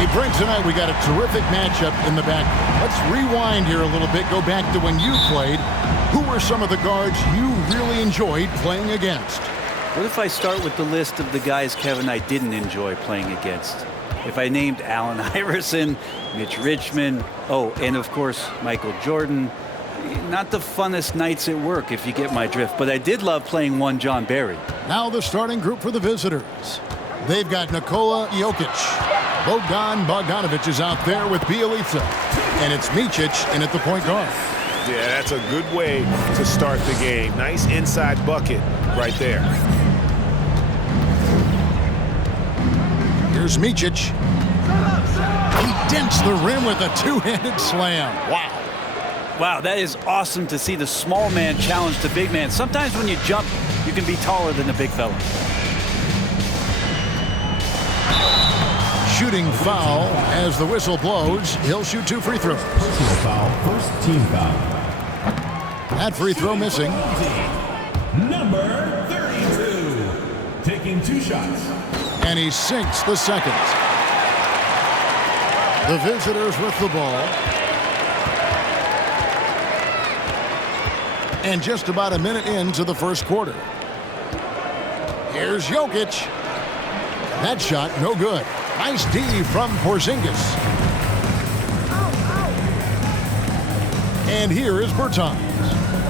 Hey, Brent, tonight we got a terrific matchup in the back. Let's rewind here a little bit, go back to when you played. Who were some of the guards you really enjoyed playing against? What if I start with the list of the guys, Kevin, I didn't enjoy playing against? If I named Allen Iverson, Mitch Richmond, and of course, Michael Jordan, not the funnest nights at work, if you get my drift. But I did love playing one John Barry. Now the starting group for the visitors. They've got Nikola Jokic. Bogdan Bogdanovic is out there with Bielitsa. And it's Micic in at the point guard. Yeah, that's a good way to start the game. Nice inside bucket right there. Here's Micic. He dents the rim with a two-handed slam. Wow. Wow, that is awesome to see the small man challenge the big man. Sometimes when you jump, you can be taller than the big fella. Shooting foul as the whistle blows. He'll shoot 2 free throws. Personal foul, first team foul. That free throw missing. Number 32, taking 2 shots. And he sinks the second. The visitors with the ball. And just about a minute into the first quarter. Here's Jokic. That shot no good. Nice D from Porzingis. And here is Bertans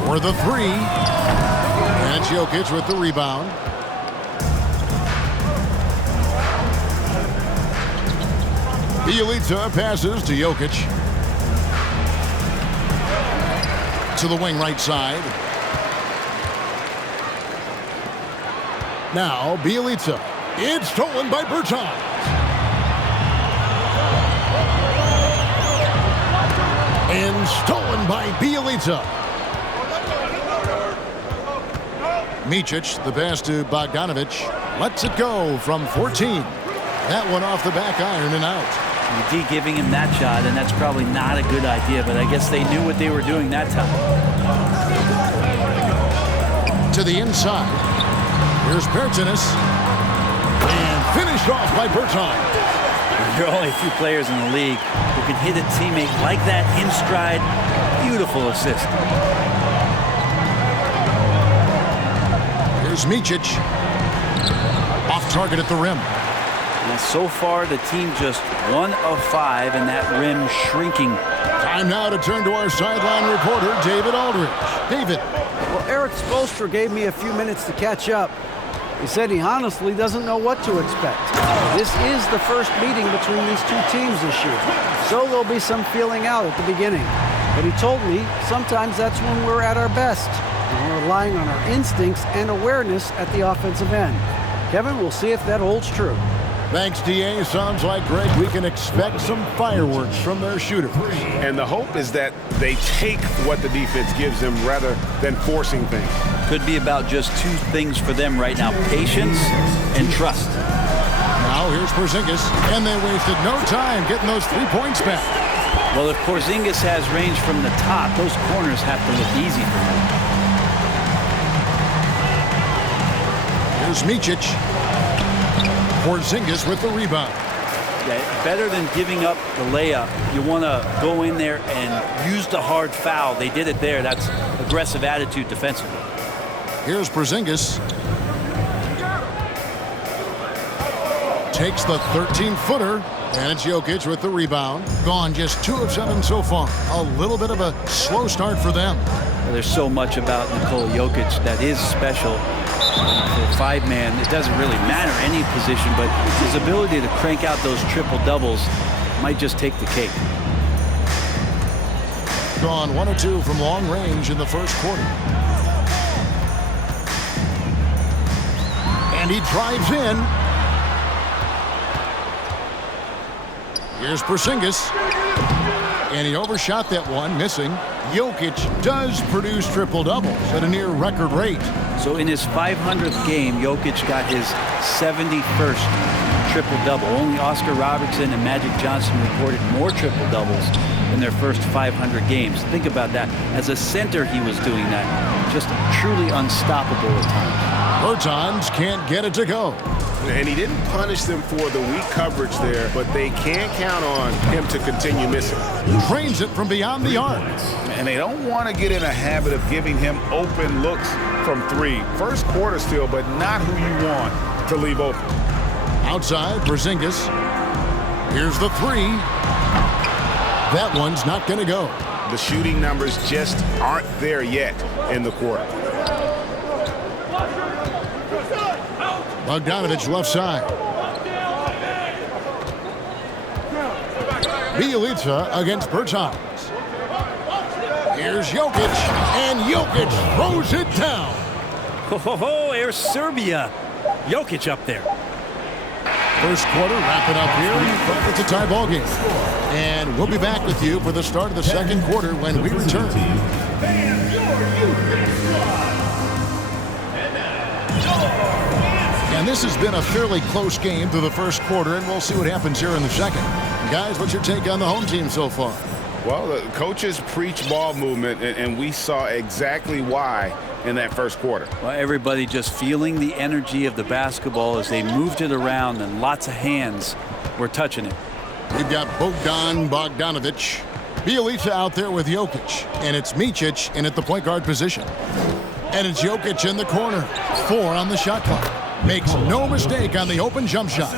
for the 3. And it's Jokic with the rebound. Bielitsa passes to Jokic. To the wing right side. Now Bielitsa. It's stolen by Bertans. And stolen by Bielitsa. Micic, the pass to Bogdanovic. Lets it go from 14. That one off the back iron and out. D giving him that shot, and that's probably not a good idea, but I guess they knew what they were doing that time. To the inside. Here's Bertans. And finished off by Bertans. There are only a few players in the league who can hit a teammate like that in stride. Beautiful assist. Here's Micic. Off target at the rim. And so far, the team just 1 of 5, and that rim shrinking. Time now to turn to our sideline reporter, David Aldridge. David. Well, Eric Spoelstra gave me a few minutes to catch up. He said he honestly doesn't know what to expect. This is the first meeting between these 2 teams this year, so there'll be some feeling out at the beginning. But he told me sometimes that's when we're at our best, and we're relying on our instincts and awareness at the offensive end. Kevin, we'll see if that holds true. Thanks, DA. Sounds like, Greg, we can expect some fireworks from their shooters. And the hope is that they take what the defense gives them rather than forcing things. Could be about just 2 things for them right now, patience and trust. Now here's Porzingis, and they wasted no time getting those 3 points back. Well, if Porzingis has range from the top, those corners have to look easy for him. Here's Micic. Porzingis with the rebound. Yeah, better than giving up the layup, you want to go in there and use the hard foul. They did it there. That's aggressive attitude defensively. Here's Porzingis. Takes the 13-footer. And it's Jokic with the rebound. Gone just 2 of 7 so far. A little bit of a slow start for them. Well, there's so much about Nikola Jokic that is special. For a 5-man, it doesn't really matter any position, but his ability to crank out those triple doubles might just take the cake. Gone 1 of 2 from long range in the first quarter. And he drives in. Here's Porzingis. And he overshot that one, missing. Jokic does produce triple doubles at a near record rate. So in his 500th game, Jokic got his 71st triple-double. Only Oscar Robertson and Magic Johnson recorded more triple-doubles in their first 500 games. Think about that. As a center, he was doing that. Just truly unstoppable at times. Bertans can't get it to go. And he didn't punish them for the weak coverage there, but they can't count on him to continue missing. Drains it from beyond the arc. And they don't want to get in a habit of giving him open looks from three. First quarter still, but not who you want to leave open. Outside, Porzingis. Here's the three. That one's not going to go. The shooting numbers just aren't there yet in the quarter. Bogdanovich left side. Bielitsa against Bertans. Here's Jokic, and Jokic throws it down. Ho, there's Serbia. Jokic up there. First quarter wrapping up here. It's a tie ball game. And we'll be back with you for the start of the second quarter when we return. And this has been a fairly close game through the first quarter, and we'll see what happens here in the second. Guys, what's your take on the home team so far? Well, the coaches preach ball movement, and we saw exactly why in that first quarter. Well, everybody just feeling the energy of the basketball as they moved it around, and lots of hands were touching it. We've got Bogdanovich. Bielitsa out there with Jokic, and it's Micic in at the point guard position. And it's Jokic in the corner. 4 on the shot clock. Makes no mistake on the open jump shot.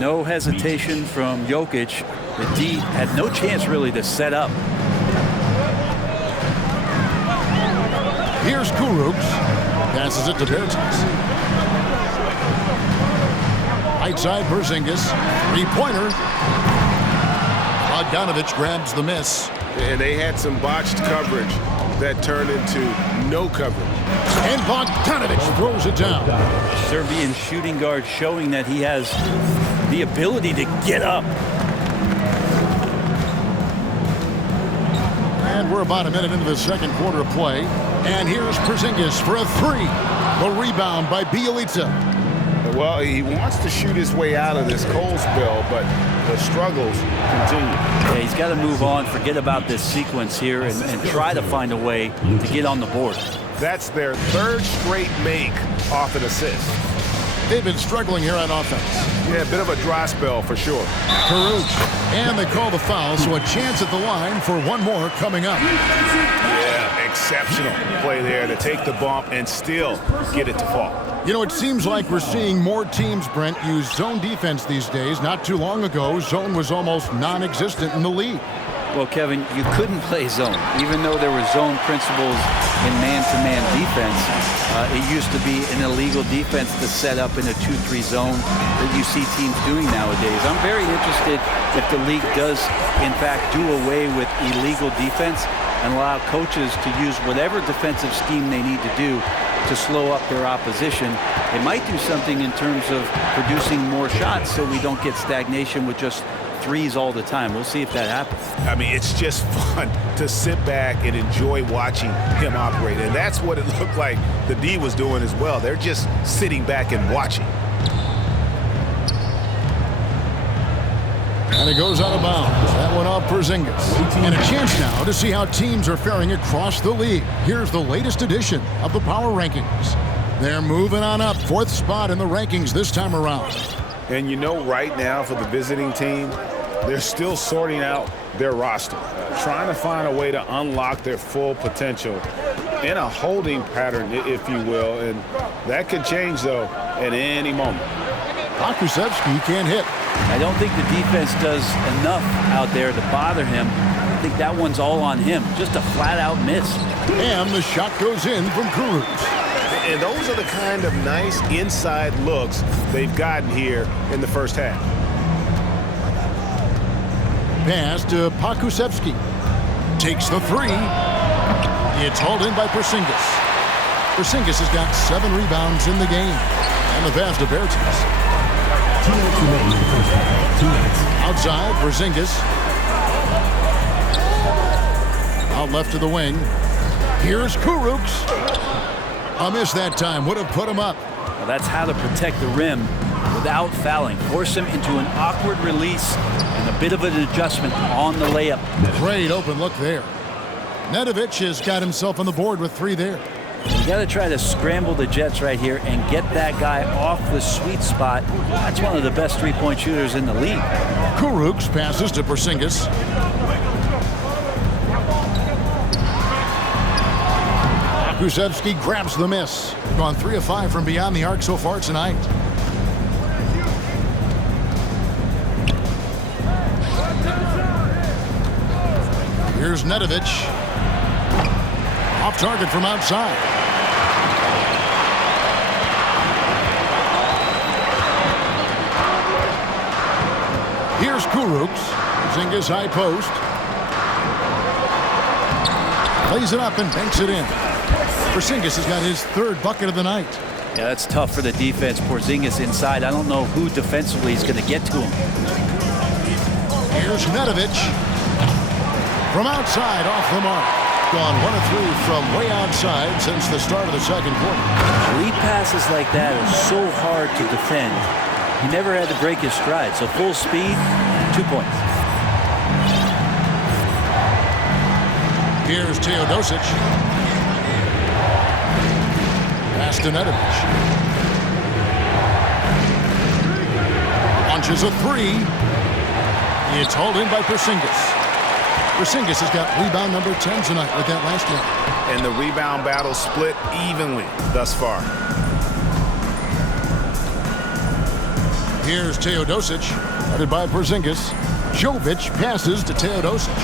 No hesitation from Jokic. The D had no chance really to set up. Here's Kurucs. Passes it to Bertans. Right side, Porzingis. Three-pointer. Bogdanovich grabs the miss. And they had some botched coverage that turned into no coverage. And Bogdanovich throws it down. Serbian shooting guard showing that he has the ability to get up. And we're about a minute into the second quarter of play. And here's Porzingis for a three. The rebound by Bielitsa. Well, he wants to shoot his way out of this cold spell, but the struggles continue. Yeah, he's got to move on, forget about this sequence here, and try to find a way to get on the board. That's their third straight make off an assist. They've been struggling here on offense. Yeah, a bit of a dry spell for sure. Kurucs. And they call the foul, so a chance at the line for one more coming up. Yeah, exceptional play there to take the bump and still get it to fall. You know, it seems like we're seeing more teams, Brent, use zone defense these days. Not too long ago, zone was almost non-existent in the league. Well, Kevin, you couldn't play zone. Even though there were zone principles in man-to-man defense, it used to be an illegal defense to set up in a 2-3 zone that you see teams doing nowadays. I'm very interested if the league does, in fact, do away with illegal defense and allow coaches to use whatever defensive scheme they need to do to slow up their opposition. It might do something in terms of producing more shots so we don't get stagnation with just threes all the time. We'll see if that happens. I mean, it's just fun to sit back and enjoy watching him operate. And that's what it looked like the D was doing as well. They're just sitting back and watching. And it goes out of bounds. That one off Porzingis. And a chance now to see how teams are faring across the league. Here's the latest edition of the Power Rankings. They're moving on up. 4th spot in the rankings this time around. And you know, right now for the visiting team, they're still sorting out their roster, trying to find a way to unlock their full potential in a holding pattern, if you will. And that could change, though, at any moment. Pokusevski can't hit. I don't think the defense does enough out there to bother him. I think that one's all on him. Just a flat-out miss. And the shot goes in from Kurucs. And those are the kind of nice inside looks they've gotten here in the first half. Pass to Pokusevski. Takes the three. It's hauled in by Porzingis. Porzingis has got 7 rebounds in the game. And the pass to Bertans. Outside, Porzingis. Out left to the wing. Here's Kurucs. A miss that time. Would have put him up. Well, that's how to protect the rim without fouling. Force him into an awkward release and a bit of an adjustment on the layup. Great open look there. Nedovic has got himself on the board with 3 there. You got to try to scramble the Jets right here and get that guy off the sweet spot. That's one of the best three-point shooters in the league. ka4ika passes to Porzingis. Kulusevski grabs the miss. Gone 3 of 5 from beyond the arc so far tonight. Here's Nedovic. Off target from outside. Here's ka4ika. Porzingis high post. Lays it up and banks it in. Porzingis has got his 3rd bucket of the night. Yeah, that's tough for the defense. Porzingis inside. I don't know who defensively is going to get to him. Here's Nedovic. From outside, off the mark. Gone 1 of 3 from way outside since the start of the second quarter. Lead passes like that are so hard to defend. He never had to break his stride. So full speed, 2 points. Here's Teodosic. Pass to Nedovic. Launches a 3. It's hauled in by Porzingis. Porzingis has got rebound number 10 tonight with that last one. And the rebound battle split evenly thus far. Here's Teodosic, guarded by Porzingis. Jovic passes to Teodosic.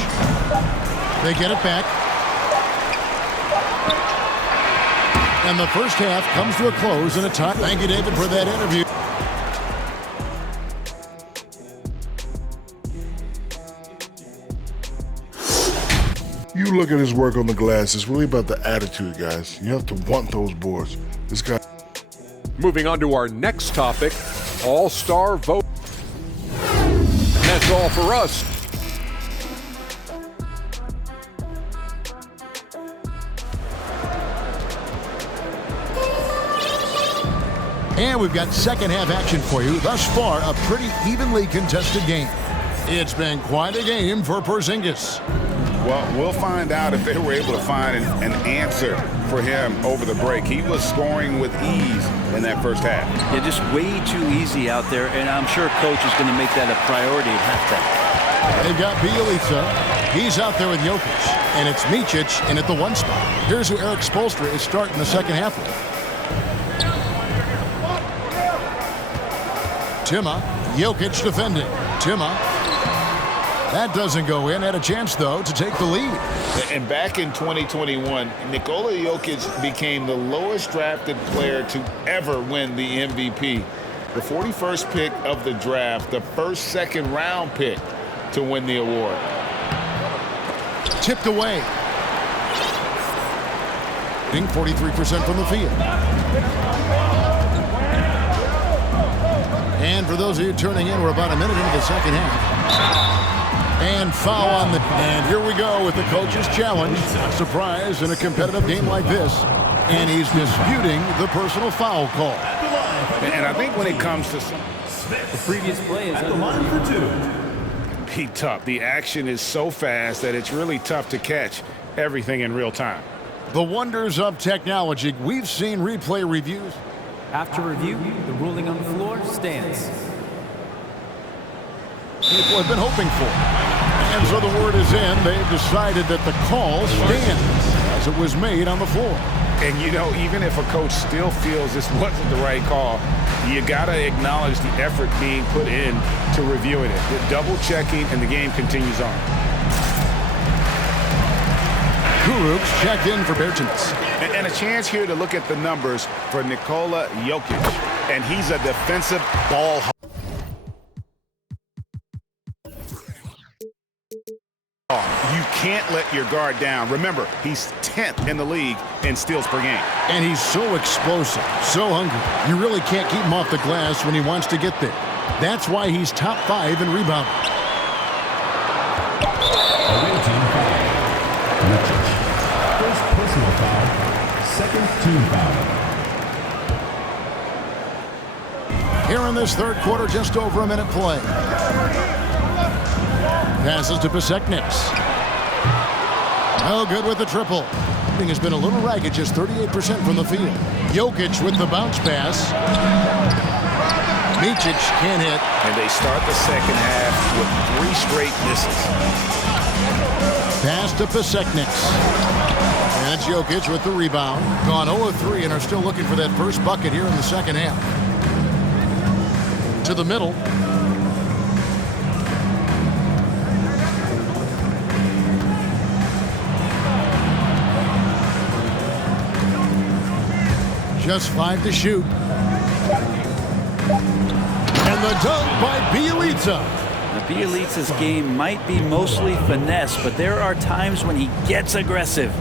They get it back. And the first half comes to a close in a tie. Thank you, David, for that interview. You look at his work on the glass, it's really about the attitude, guys. You have to want those boards. This guy. Moving on to our next topic, All-Star vote. And that's all for us. And we've got second half action for you. Thus far, a pretty evenly contested game. It's been quite a game for Porzingis. Well, we'll find out if they were able to find an answer for him over the break. He was scoring with ease in that first half. Yeah, just way too easy out there, and I'm sure coach is going to make that a priority at halftime. They've got Bielitsa. He's out there with Jokic, and it's Micic in at the 1 spot. Here's who Eric Spoelstra is starting the second half with. Timma, Jokic defending. Timma. That doesn't go in. Had a chance, though, to take the lead. And back in 2021, Nikola Jokic became the lowest drafted player to ever win the MVP. The 41st pick of the draft, the first second-round pick to win the award. Tipped away. 43% from the field. And for those of you turning in, we're about a minute into the second half. And foul on the... And here we go with the coach's challenge. Surprise in a competitive game like this. And he's disputing the personal foul call. And I think when it comes to some... The previous play is At the line for 2. Be tough. The action is so fast that it's really tough to catch everything in real time. The wonders of technology. We've seen replay reviews. After review, the ruling on the floor stands. People have been hoping for. And so the word is in. They've decided that the call stands as it was made on the floor. And, you know, even if a coach still feels this wasn't the right call, you got to acknowledge the effort being put in to reviewing it. The double checking, and the game continues on. ka4ika checked in for Bertans. And a chance here to look at the numbers for Nikola Jokic. And he's a defensive ball hawk. You can't let your guard down. Remember, he's 10th in the league in steals per game. And he's so explosive, so hungry. You really can't keep him off the glass when he wants to get there. That's why he's top 5 in rebounding. Away team foul. Mičić. First personal foul. Second team foul. Here in this third quarter, just over a minute play. Passes to Pasecniks. Oh, good with the triple. shooting has been a little ragged, just 38% from the field. Jokic with the bounce pass. Micic can't hit. And they start the second half with 3 straight misses. Pass to Pasecniks. And it's Jokic with the rebound. Gone 0 of 3 and are still looking for that first bucket here in the second half. To the middle. Just 5 to shoot. And the dunk by Bielitsa. Bielitsa's game might be mostly finesse, but there are times when he gets aggressive.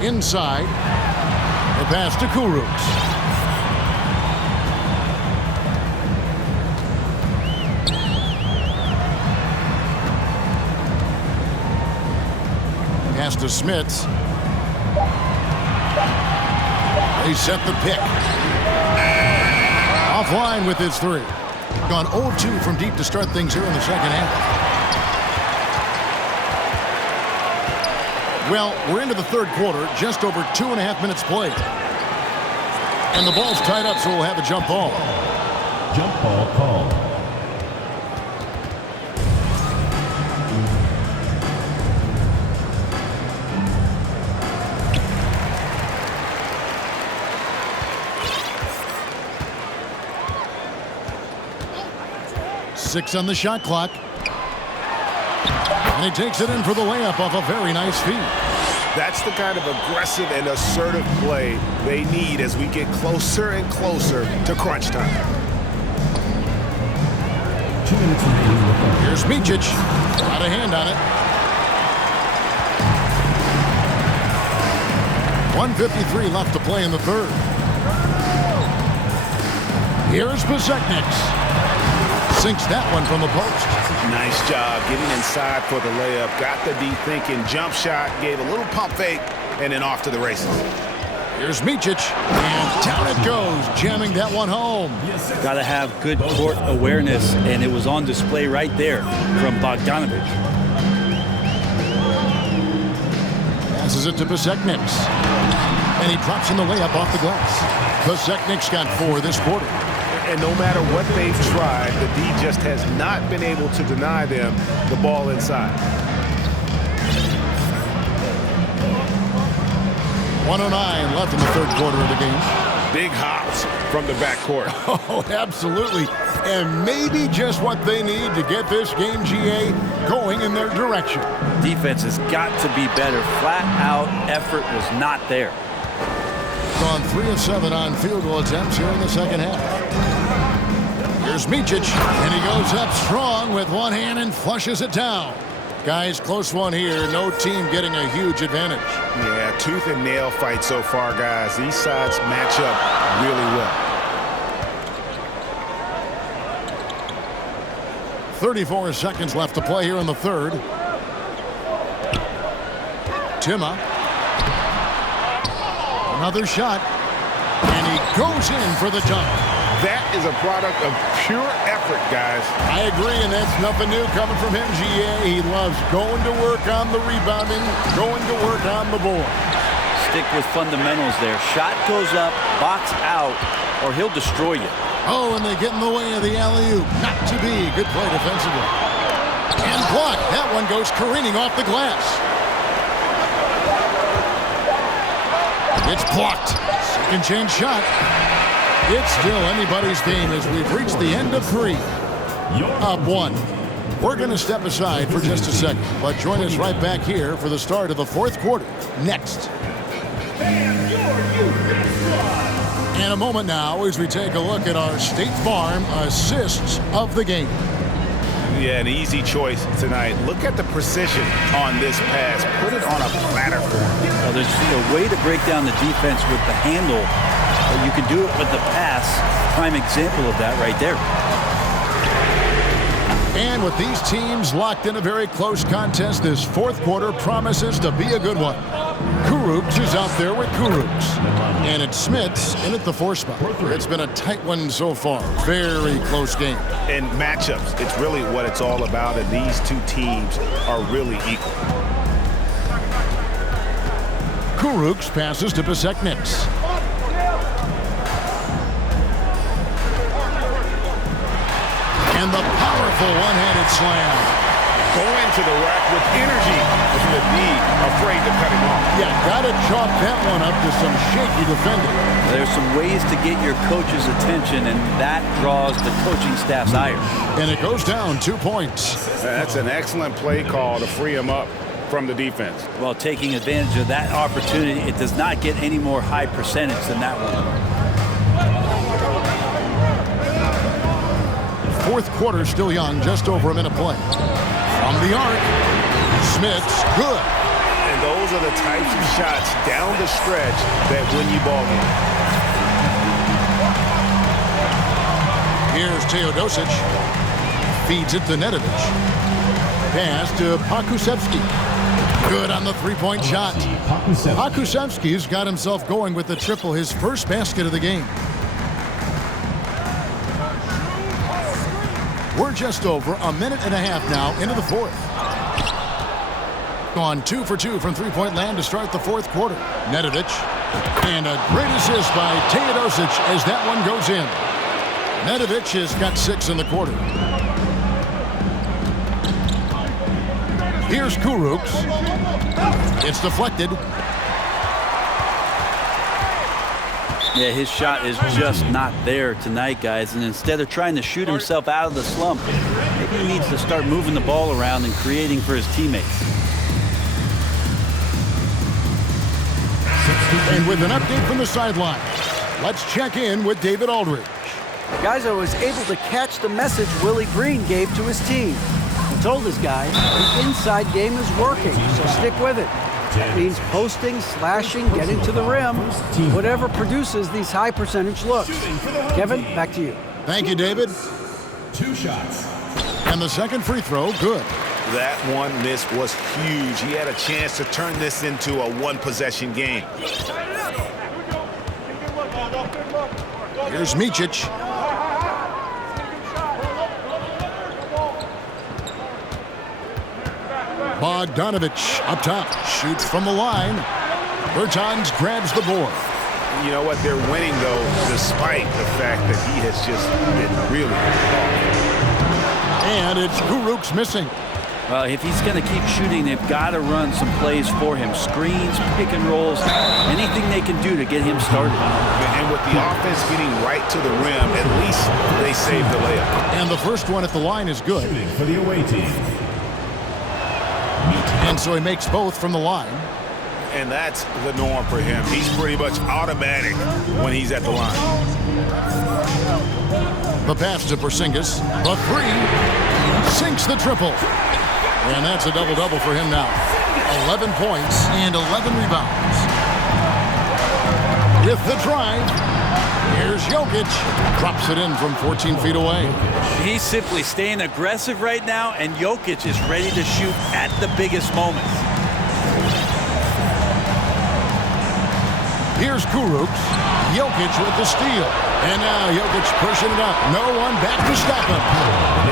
Inside. The pass to Kurucs. Pass to Smits. They set the pick. Offline with his 3. Gone 0-2 from deep to start things here in the second half. Well, we're into the third quarter, just over 2.5 minutes played. And the ball's tied up, so we'll have a jump ball. Jump ball called. Six on the shot clock. And he takes it in for the layup off a very nice feed. That's the kind of aggressive and assertive play they need as we get closer and closer to crunch time. 2 minutes remaining. Here's Micic. Got a hand on it. 1:53 left to play in the third. Here's Pasecniks. Sinks that one from the post. Nice job getting inside for the layup. Got the D thinking. Jump shot. Gave a little pump fake. And then off to the races. Here's Micic. And down it goes. Jamming that one home. Got to have good court awareness, and it was on display right there from Bogdanovic. Passes it to Pasecniks. And he drops in the layup off the glass. Pasecniks got 4 this quarter. And no matter what they've tried, the D just has not been able to deny them the ball inside. 1:09 left in the third quarter of the game. Big hops from the backcourt. Oh, absolutely. And maybe just what they need to get this game, GA, going in their direction. Defense has got to be better. Flat out effort was not there. Gone 3 of 7 on field goal attempts here in the second half. Here's Micic, and he goes up strong with one hand and flushes it down. Guys, close one here. No team getting a huge advantage. Yeah, tooth and nail fight so far, guys. These sides match up really well. 34 seconds left to play here in the third. Timma. Another shot. And he goes in for the dunk. That is a product of pure effort, guys. I agree, and that's nothing new coming from him, GA. He loves going to work on the rebounding, going to work on the board. Stick with fundamentals there. Shot goes up, box out, or he'll destroy you. Oh, and they get in the way of the alley-oop. Not to be. Good play defensively. And blocked. That one goes careening off the glass. It's blocked. Second chance shot. It's still anybody's game as we've reached the end of 3. Up 1. We're going to step aside for just a second, but join us right back here for the start of the fourth quarter. Next. In a moment now as we take a look at our State Farm assists of the game. Yeah, an easy choice tonight. Look at the precision on this pass. Put it on a platter for him. Well, there's a way to break down the defense with the handle, but you can do it with the pass. Prime example of that right there. And with these teams locked in a very close contest, this fourth quarter promises to be a good one. Kurucs is out there with Kurucs. And it's Smits in at the 4 spot. It's been a tight one so far. Very close game. And matchups, it's really what it's all about, and these two teams are really equal. ka4ika passes to Megasnake4. And the powerful one-handed slam. Going to the rack with energy with the D afraid to cut him off. Yeah, gotta chalk that one up to some shaky defending. There's some ways to get your coach's attention, and that draws the coaching staff's ire. And it goes down 2 points. That's an excellent play call to free him up from the defense. While taking advantage of that opportunity, it does not get any more high percentage than that one. Fourth quarter still young, just over a minute play. From the arc, Smith's good. And those are the types of shots down the stretch that win you ball games. Here's Teodosic. Feeds it to Nedovic. Pass to ka4ika. Good on the three-point shot. ka4ika's got himself going with the triple, his first basket of the game. We're just over a minute and a half now into the fourth. Gone 2 for 2 from three-point land to start the fourth quarter. Nedovic. And a great assist by Teodosic as that one goes in. Nedovic has got 6 in the quarter. Here's ka4ika. It's deflected. Yeah, his shot is just not there tonight, guys. And instead of trying to shoot himself out of the slump, maybe he needs to start moving the ball around and creating for his teammates. And with an update from the sideline, let's check in with David Aldridge. Guys, I was able to catch the message Willie Green gave to his team. He told his guys the inside game is working, so stick with it. That means posting, slashing, getting to the rim, whatever produces these high percentage looks. Kevin, back to you. Thank you, David. 2 shots. And the second free throw, good. That one miss was huge. He had a chance to turn this into a one-possession game. Here's Micic. Bogdanovich up top, shoots from the line. Bertans grabs the board. You know what? They're winning, though, despite the fact that he has just been really off. And it's ka4ika's missing. Well, if he's going to keep shooting, they've got to run some plays for him. Screens, pick and rolls, anything they can do to get him started. And with the offense getting right to the rim, at least they saved the layup. And the first one at the line is good. For the away team. And so he makes both from the line. And that's the norm for him. He's pretty much automatic when he's at the line. The pass to Porzingis. The three. Sinks the triple. And that's a double-double for him now. 11 points and 11 rebounds. With the drive, here's Jokic. Drops it in from 14 feet away. He's simply staying aggressive right now, and Jokic is ready to shoot at the biggest moments. Here's ka4ika. Jokic with the steal. And now Jokic pushing it up. No one back to stop him.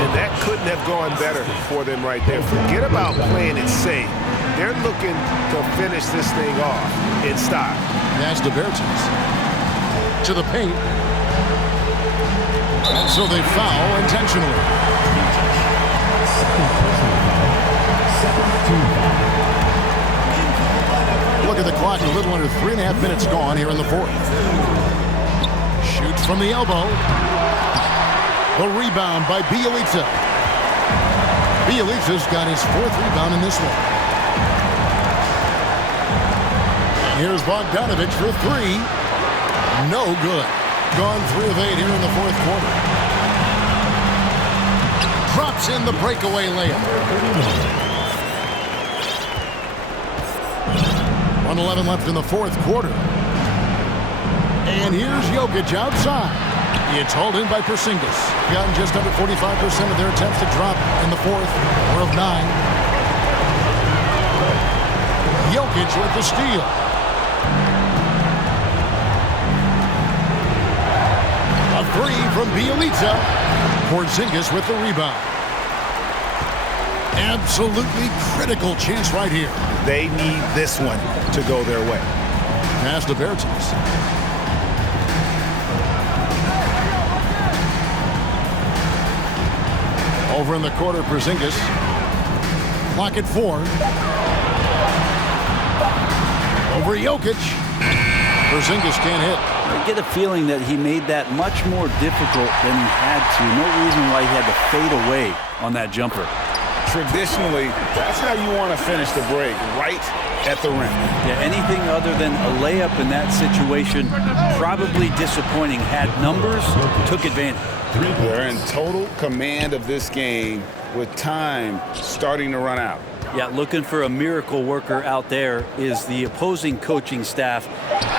And that couldn't have gone better for them right there. Forget about playing it safe. They're looking to finish this thing off in style. That's the Bertans. To the paint. And so they foul intentionally. Look at the clock, a little under 3.5 minutes gone here in the fourth. Shoots from the elbow. The rebound by Bielitsa. Bielitsa's got his 4th rebound in this one. And here's Bogdanovich for 3. No good. Gone 3 of 8 here in the fourth quarter. Drops in the breakaway layup. 1:11 left in the fourth quarter. And here's Jokic outside. It's hauled in by Porzingis. Gotten just under 45% of their attempts to drop in the fourth. 4 of 9. Jokic with the steal. A 3 from Bielitsa. Porzingis with the rebound. Absolutely critical chance right here. They need this one to go their way. pass to Bertens. Over in the corner, Porzingis. Clock at 4. Over Jokic. Porzingis can't hit. I get a feeling that he made that much more difficult than he had to. No reason why he had to fade away on that jumper. Traditionally, that's how you want to finish the break, right at the rim. Yeah, anything other than a layup in that situation, probably disappointing. Had numbers, took advantage. They're in total command of this game with time starting to run out. Yeah, looking for a miracle worker out there is the opposing coaching staff.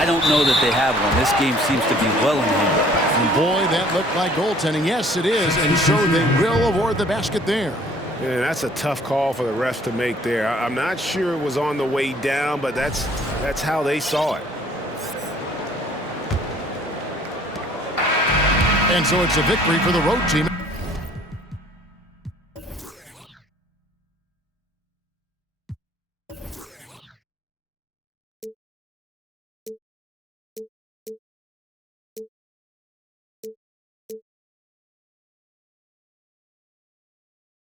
I don't know that they have one. This game seems to be well in hand. And boy, that looked like goaltending. Yes, it is. And so they will award the basket there. Yeah, that's a tough call for the refs to make there. I'm not sure it was on the way down, but that's how they saw it. And so it's a victory for the road team.